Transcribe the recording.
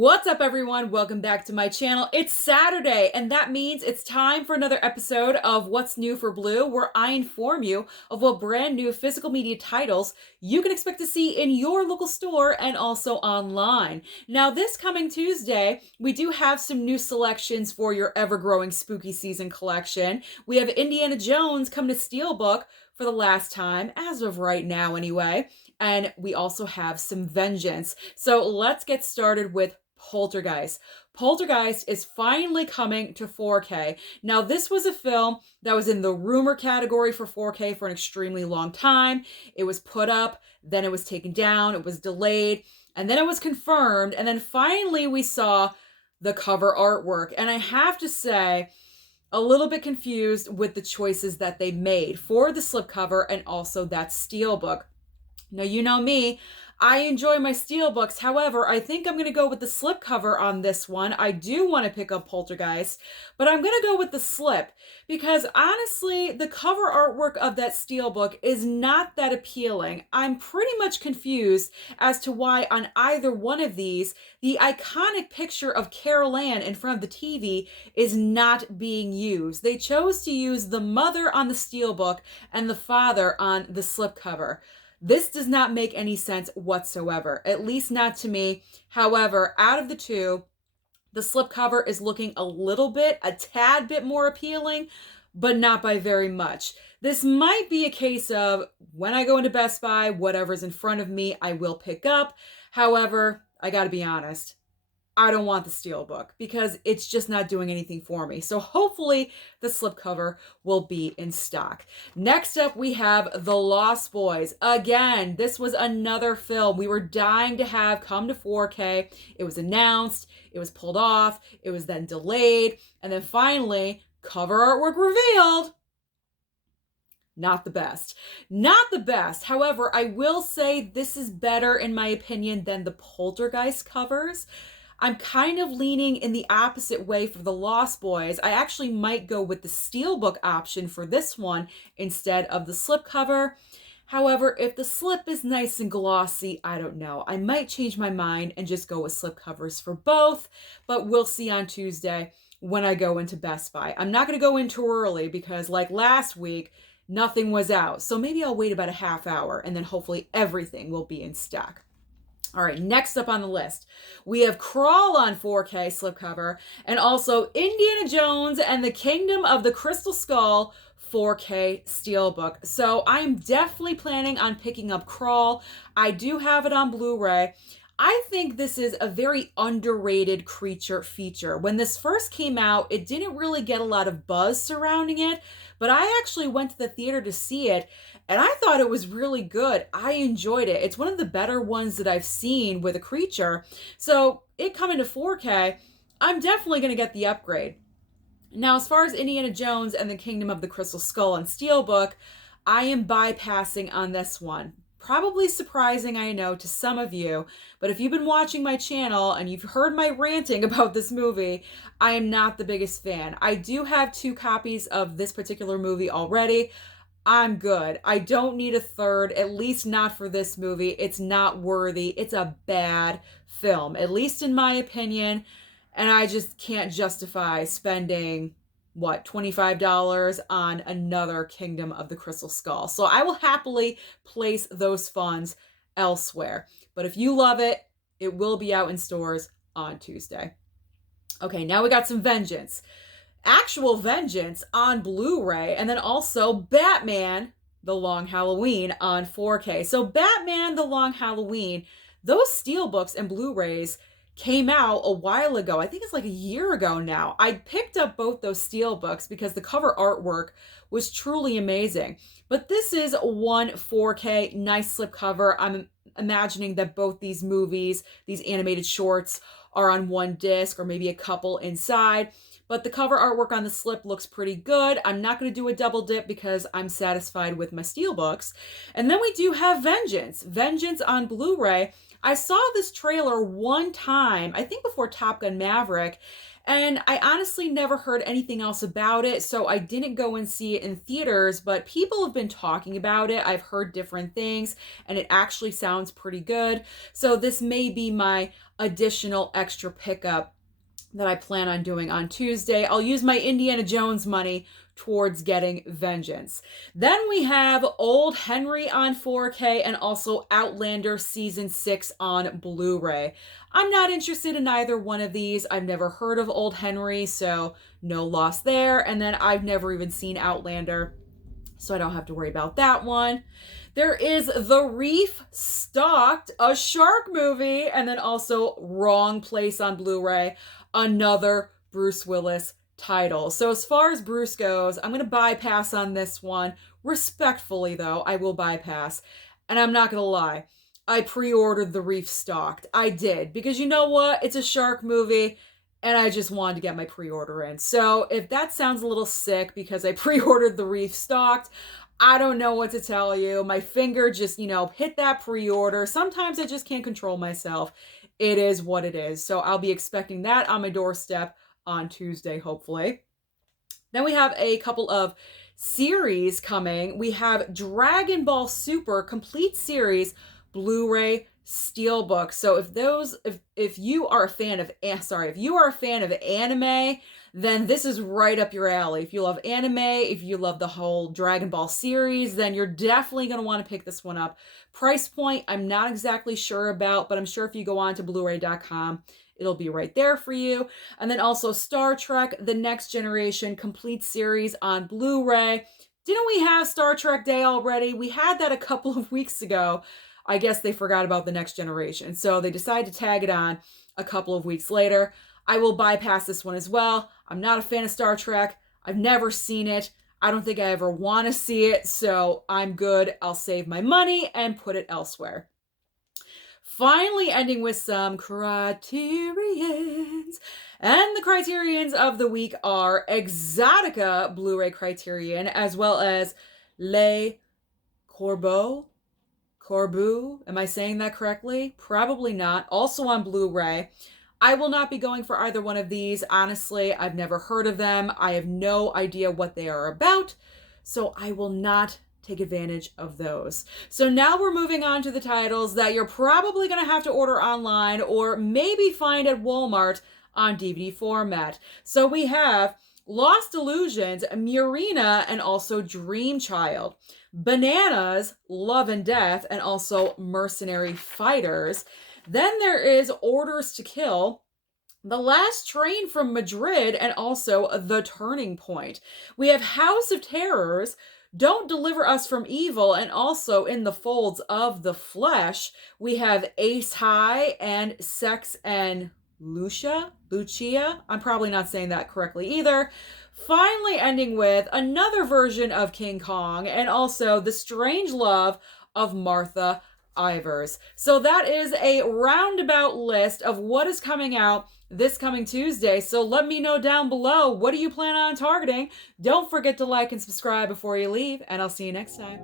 What's up, everyone? Welcome back to my channel. It's Saturday, and that means it's time for another episode of What's New for Blue, where I inform you of what brand new physical media titles you can expect to see in your local store and also online. Now, this coming Tuesday, we do have some new selections for your ever-growing spooky season collection. We have Indiana Jones coming to Steelbook for the last time, as of right now anyway. And we also have some Vengeance. So let's get started with Poltergeist. Poltergeist is finally coming to 4K. Now, this was a film that was in the rumor category for 4K for an extremely long time. It was put up, then it was taken down, it was delayed, and then it was confirmed, and then finally we saw the cover artwork. And I have to say, a little bit confused with the choices that they made for the slipcover and also that steelbook. Now, you know me, I enjoy my steelbooks. However, I think I'm going to go with the slipcover on this one. I do want to pick up Poltergeist, but I'm going to go with the slip because honestly, the cover artwork of that steelbook is not that appealing. I'm pretty much confused as to why on either one of these, the iconic picture of Carol Ann in front of the TV is not being used. They chose to use the mother on the steelbook and the father on the slipcover. This does not make any sense whatsoever, at least not to me. However, out of the two, the slipcover is looking a tad bit more appealing, but not by very much. This might be a case of when I go into Best Buy, whatever's in front of me, I will pick up. However, I gotta be honest, I don't want the steelbook because it's just not doing anything for me. So hopefully the slipcover will be in stock. Next up, we have The Lost Boys. Again, this was another film we were dying to have come to 4K. It was announced, it was pulled off, it was then delayed, and then finally, cover artwork revealed. Not the best. Not the best. However, I will say this is better, in my opinion, than the Poltergeist covers. I'm kind of leaning in the opposite way for The Lost Boys. I actually might go with the steelbook option for this one instead of the slipcover. However, if the slip is nice and glossy, I don't know. I might change my mind and just go with slipcovers for both, but we'll see on Tuesday when I go into Best Buy. I'm not going to go in too early because like last week, nothing was out. So maybe I'll wait about a half hour and then hopefully everything will be in stock. All right, next up on the list, we have Crawl on 4K slipcover and also Indiana Jones and the Kingdom of the Crystal Skull 4K steelbook. So I'm definitely planning on picking up Crawl. I do have it on Blu-ray. I think this is a very underrated creature feature. When this first came out, it didn't really get a lot of buzz surrounding it, but I actually went to the theater to see it, and I thought it was really good. I enjoyed it. It's one of the better ones that I've seen with a creature. So it coming to 4K, I'm definitely going to get the upgrade. Now, as far as Indiana Jones and the Kingdom of the Crystal Skull on steelbook, I am bypassing on this one. Probably surprising, I know, to some of you, but if you've been watching my channel and you've heard my ranting about this movie, I am not the biggest fan. I do have 2 copies of this particular movie already. I'm good. I don't need a third, at least not for this movie. It's not worthy. It's a bad film, at least in my opinion, and I just can't justify spending $25 on another Kingdom of the Crystal Skull. So I will happily place those funds elsewhere. But if you love it, it will be out in stores on Tuesday. Okay, now we got some Vengeance. Actual Vengeance on Blu-ray, and then also Batman The Long Halloween on 4K. So Batman The Long Halloween, those steelbooks and Blu-rays came out a while ago. I think it's like a year ago now. I picked up both those steelbooks because the cover artwork was truly amazing. But this is one 4K, nice slipcover. I'm imagining that both these movies, these animated shorts, are on one disc or maybe a couple inside. But the cover artwork on the slip looks pretty good. I'm not going to do a double dip because I'm satisfied with my steelbooks. And then we do have Vengeance. Vengeance on Blu-ray. I saw this trailer one time, I think before Top Gun Maverick, and I honestly never heard anything else about it, so I didn't go and see it in theaters, but people have been talking about it. I've heard different things, and it actually sounds pretty good. So this may be my additional extra pickup that I plan on doing on Tuesday. I'll use my Indiana Jones money towards getting Vengeance. Then we have Old Henry on 4K and also Outlander Season 6 on Blu-ray. I'm not interested in either one of these. I've never heard of Old Henry, so no loss there. And then I've never even seen Outlander, so I don't have to worry about that one. There is The Reef, Stalked, a shark movie, and then also Wrong Place on Blu-ray, another Bruce Willis title. So as far as Bruce goes, I'm going to bypass on this one. Respectfully, though, I will bypass. And I'm not going to lie. I pre-ordered The Reef Stalked. I did. Because you know what? It's a shark movie, and I just wanted to get my pre-order in. So if that sounds a little sick because I pre-ordered The Reef Stalked, I don't know what to tell you. My finger just, hit that pre-order. Sometimes I just can't control myself. It is what it is. So I'll be expecting that on my doorstep on Tuesday, hopefully. Then we have a couple of series coming. We have Dragonball Super Complete Series Blu-ray Steelbook. So if you are a fan of anime, then this is right up your alley. If you love anime, if you love the whole Dragon Ball series, then you're definitely going to want to pick this one up. Price point, I'm not exactly sure about, but I'm sure if you go on to blu-ray.com, it'll be right there for you. And then also Star Trek, The Next Generation Complete Series on Blu-ray. Didn't we have Star Trek Day already? We had that a couple of weeks ago. I guess they forgot about The Next Generation, so they decided to tag it on a couple of weeks later. I will bypass this one as well. I'm not a fan of Star Trek. I've never seen it. I don't think I ever want to see it, so I'm good. I'll save my money and put it elsewhere. Finally ending with some Criterions. And the Criterions of the week are Exotica Blu-ray Criterion, as well as Les Corbeau. Am I saying that correctly? Probably not. Also on Blu-ray. I will not be going for either one of these. Honestly, I've never heard of them. I have no idea what they are about, so I will not take advantage of those. So now we're moving on to the titles that you're probably going to have to order online or maybe find at Walmart on DVD format. So we have Lost Illusions, Murina, and also Dreamchild. Bananas, Love and Death, and also Mercenary Fighters. Then there is Orders to Kill, The Last Train from Madrid, and also The Turning Point. We have House of Terrors, Don't Deliver Us from Evil, and also In the Folds of the Flesh. We have Ace High and Sex and Lucia. I'm probably not saying that correctly either. Finally ending with another version of King Kong and also The Strange Love of Martha Ivers. So that is a roundabout list of what is coming out this coming Tuesday. So let me know down below, what do you plan on targeting? Don't forget to like and subscribe before you leave, and I'll see you next time.